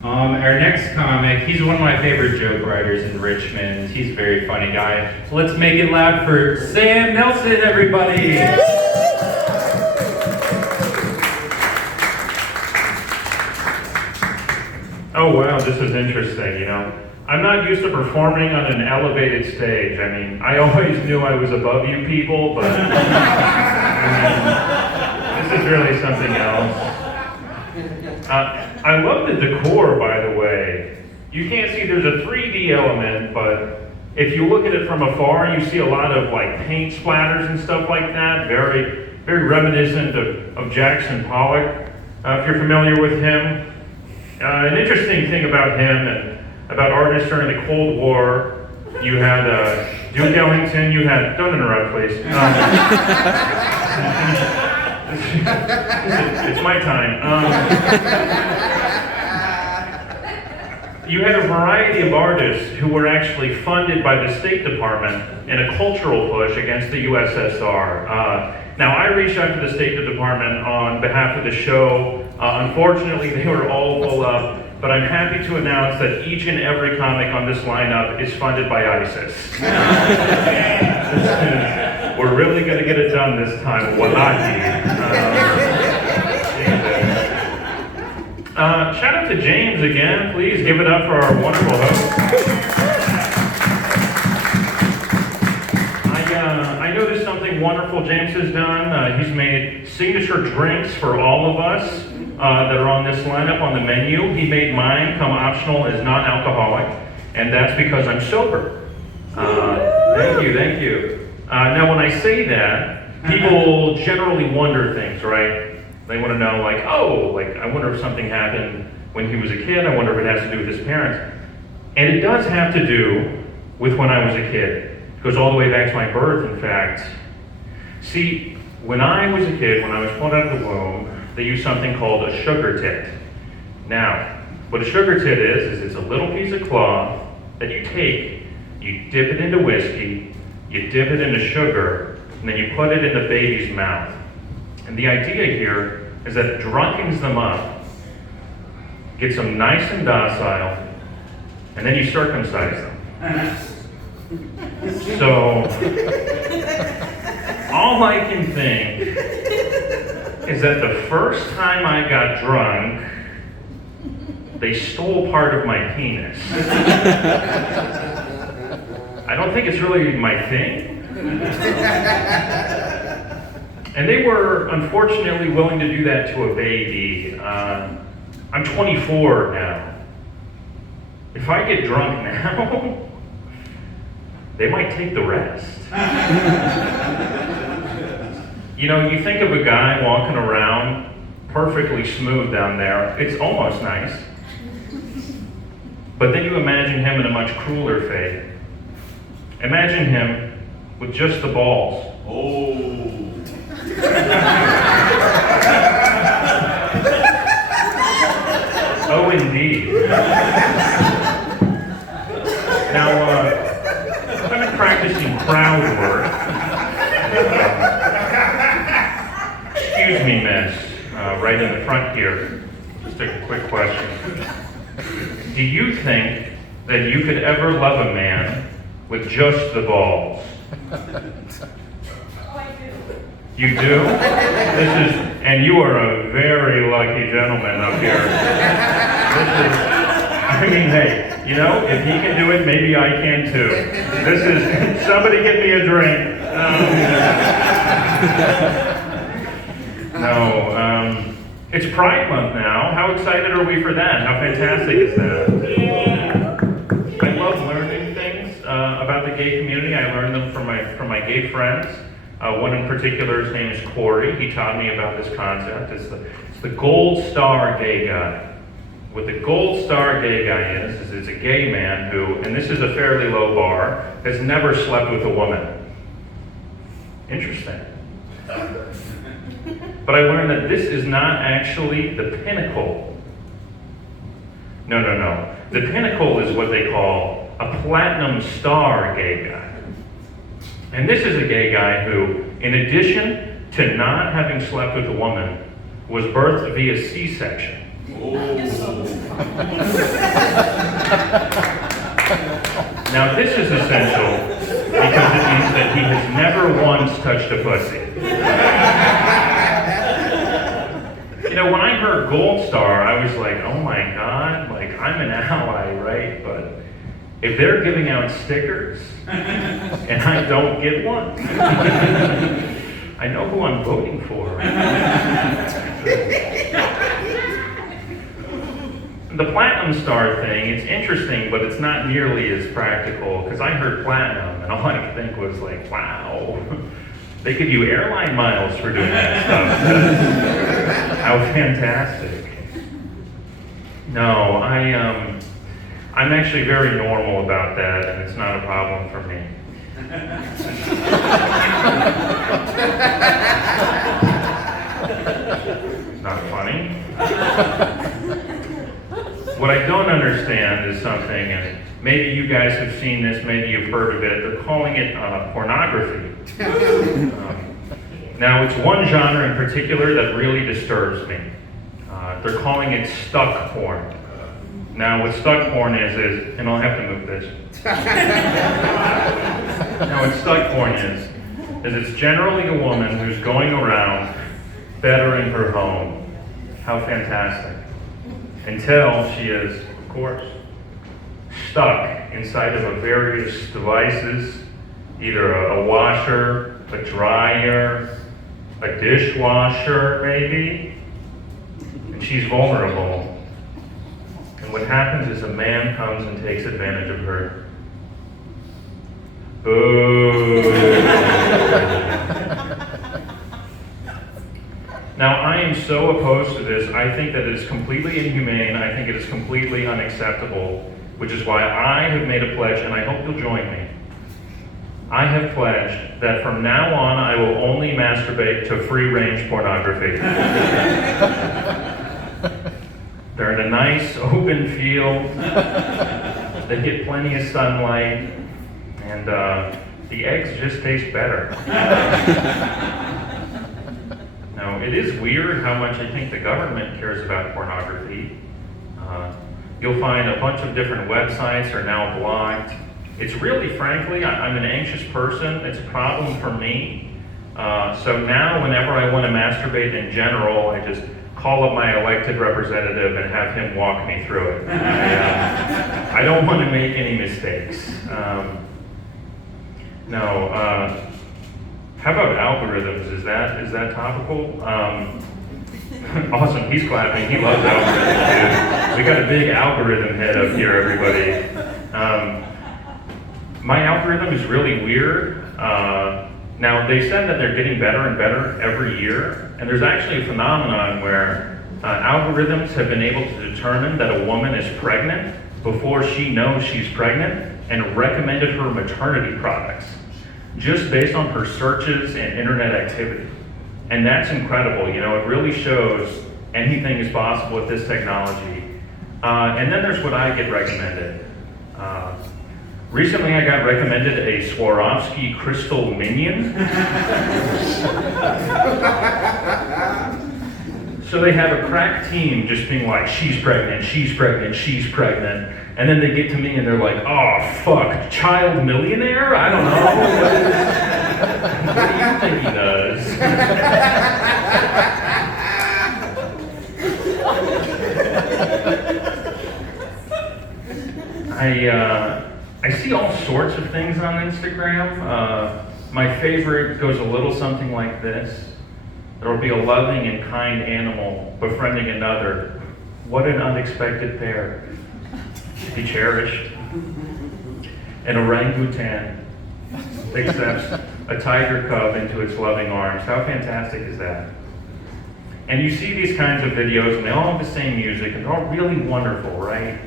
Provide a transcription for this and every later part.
Our next comic, he's one of my favorite joke writers in Richmond. He's a very funny guy. So let's make it loud for Sam Nelson, everybody! Oh wow, this is interesting, you know. I'm not used to performing on an elevated stage. I mean, I always knew I was above you people, but this is really something else. I love the decor, by the way. You can't see, there's a 3D element, but if you look at it from afar, you see a lot of like paint splatters and stuff like that. Very, very reminiscent of Jackson Pollock, if you're familiar with him. An interesting thing about him and about artists during the Cold War, you had Duke Ellington, you had, don't interrupt please. It's my time. You had a variety of artists who were actually funded by the State Department in a cultural push against the USSR. Now, I reached out to the State Department on behalf of the show. Unfortunately, they were all full up, but I'm happy to announce that each and every comic on this lineup is funded by ISIS. We're really going to get it done this time. Wallahi. Shout out to James again. Please give it up for our wonderful host. I noticed something wonderful James has done. He's made signature drinks for all of us that are on this lineup on the menu. He made mine come optional as non-alcoholic, and that's because I'm sober. Thank you. Now, when I say that, people generally wonder things, right? They want to know, like, oh, like, I wonder if something happened when he was a kid. I wonder if it has to do with his parents. And it does have to do with when I was a kid. It goes all the way back to my birth, in fact. See, when I was a kid, when I was pulled out of the womb, they used something called a sugar tit. Now, what a sugar tit is it's a little piece of cloth that you take, you dip it into whiskey, you dip it into sugar, and then you put it in the baby's mouth. And the idea here is that it drunkens them up, gets them nice and docile, and then you circumcise them. So, all I can think is that the first time I got drunk, they stole part of my penis. I don't think it's really my thing. And they were unfortunately willing to do that to a baby. I'm 24 now. If I get drunk now, they might take the rest. You know, you think of a guy walking around perfectly smooth down there, it's almost nice. But then you imagine him in a much crueler fate. Imagine him with just the balls. Oh. Oh, indeed. Now, I've been practicing crowd work. Excuse me, miss, right in the front here. Just a quick question. Do you think that you could ever love a man with just the balls? You do? And you are a very lucky gentleman up here. I mean, hey, you know, if he can do it, maybe I can too. Somebody get me a drink. It's Pride Month now. How excited are we for that? How fantastic is that? I love learning things about the gay community. I learned them from my gay friends. One in particular, his name is Corey. He taught me about this concept. It's the gold star gay guy. What the gold star gay guy is it's a gay man who, and this is a fairly low bar, has never slept with a woman. Interesting. But I learned that this is not actually the pinnacle. No. The pinnacle is what they call a platinum star gay guy. And this is a gay guy who, in addition to not having slept with a woman, was birthed via C-section. Oh. Now this is essential because it means that he has never once touched a pussy. You know, when I heard Gold Star, I was like, oh my God, like I'm an ally, right? But if they're giving out stickers and I don't get one, I know who I'm voting for. The Platinum Star thing, it's interesting, but it's not nearly as practical, because I heard platinum, and all I could think was like, wow, they give you airline miles for doing that stuff. How fantastic. No, I'm actually very normal about that, and it's not a problem for me. Not funny. What I don't understand is something, and maybe you guys have seen this, maybe you've heard of it, they're calling it pornography. Now, it's one genre in particular that really disturbs me. They're calling it stuck porn. Now, what stuck porn is, and I'll have to move this. Now, what stuck porn is it's generally a woman who's going around bettering her home. How fantastic. Until she is, of course, stuck inside of a various devices, either a washer, a dryer, a dishwasher maybe, and she's vulnerable. And what happens is a man comes and takes advantage of her. Boo! Now, I am so opposed to this. I think that it is completely inhumane. I think it is completely unacceptable, which is why I have made a pledge, and I hope you'll join me. I have pledged that from now on, I will only masturbate to free-range pornography. They're in a nice open field. They get plenty of sunlight, and the eggs just taste better. Now, it is weird how much I think the government cares about pornography. You'll find a bunch of different websites are now blocked. It's really, frankly, I'm an anxious person. It's a problem for me. So now, whenever I want to masturbate in general, I just call up my elected representative and have him walk me through it. I don't want to make any mistakes. How about algorithms? Is that topical? Awesome, he's clapping. He loves algorithms, dude. We got a big algorithm head up here, everybody. My algorithm is really weird. Now, they said that they're getting better and better every year, and there's actually a phenomenon where algorithms have been able to determine that a woman is pregnant before she knows she's pregnant and recommended her maternity products, just based on her searches and internet activity. And that's incredible. You know, it really shows anything is possible with this technology. And then there's what I get recommended. Recently I got recommended a Swarovski crystal minion. So they have a crack team just being like, she's pregnant, she's pregnant, she's pregnant. And then they get to me and they're like, oh fuck, child millionaire? I don't know. What do you think he does? I see all sorts of things on Instagram. My favorite goes a little something like this. There will be a loving and kind animal befriending another. What an unexpected pair. Be cherished. An orangutan accepts a tiger cub into its loving arms. How fantastic is that? And you see these kinds of videos and they all have the same music and they're all really wonderful, right?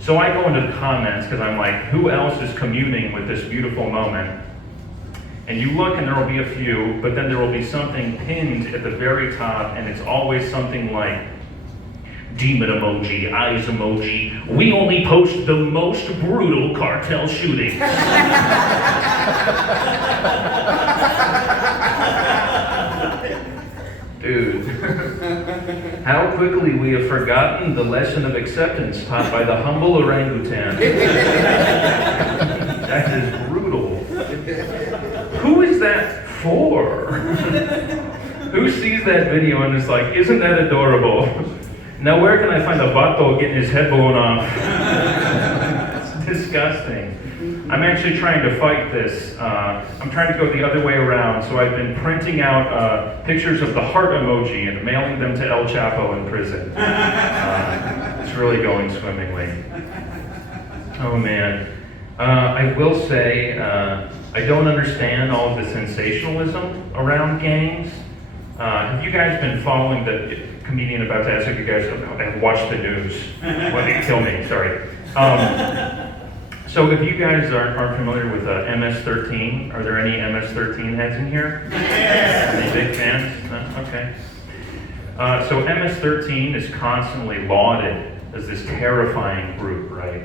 So I go into the comments because I'm like, who else is communing with this beautiful moment? And you look and there will be a few, but then there will be something pinned at the very top and it's always something like, demon emoji, eyes emoji, we only post the most brutal cartel shootings. Dude. How quickly we have forgotten the lesson of acceptance taught by the humble orangutan. That is brutal. Who is that for? Who sees that video and is like, isn't that adorable? Now where can I find a vato getting his head blown off? It's disgusting. I'm actually trying to fight this. I'm trying to go the other way around, so I've been printing out pictures of the heart emoji and mailing them to El Chapo in prison. It's really going swimmingly. Oh man. I will say, I don't understand all of the sensationalism around gangs. Have you guys been following the comedian about to ask if you guys have watched the news? Well, they kill me, sorry. So if you guys aren't familiar with MS-13, are there any MS-13 heads in here? Any big fans? No? Okay. So MS-13 is constantly lauded as this terrifying group, right?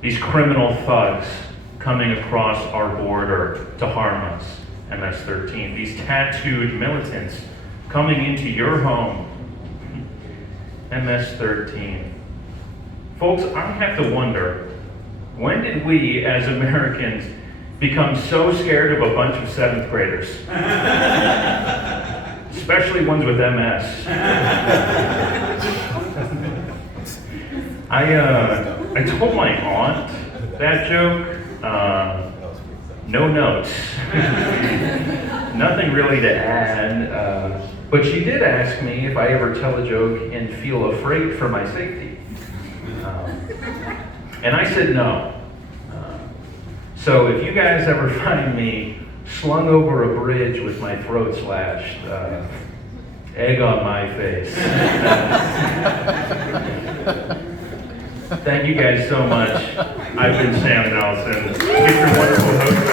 These criminal thugs coming across our border to harm us, MS-13. These tattooed militants coming into your home, MS-13. Folks, I have to wonder, when did we as Americans become so scared of a bunch of 7th graders? Especially ones with MS. I told my aunt that joke. No notes. Nothing really to add. But she did ask me if I ever tell a joke and feel afraid for my safety. And I said no. So if you guys ever find me slung over a bridge with my throat slashed, egg on my face. Thank you guys so much. I've been Sam Nelson. Get your wonderful host.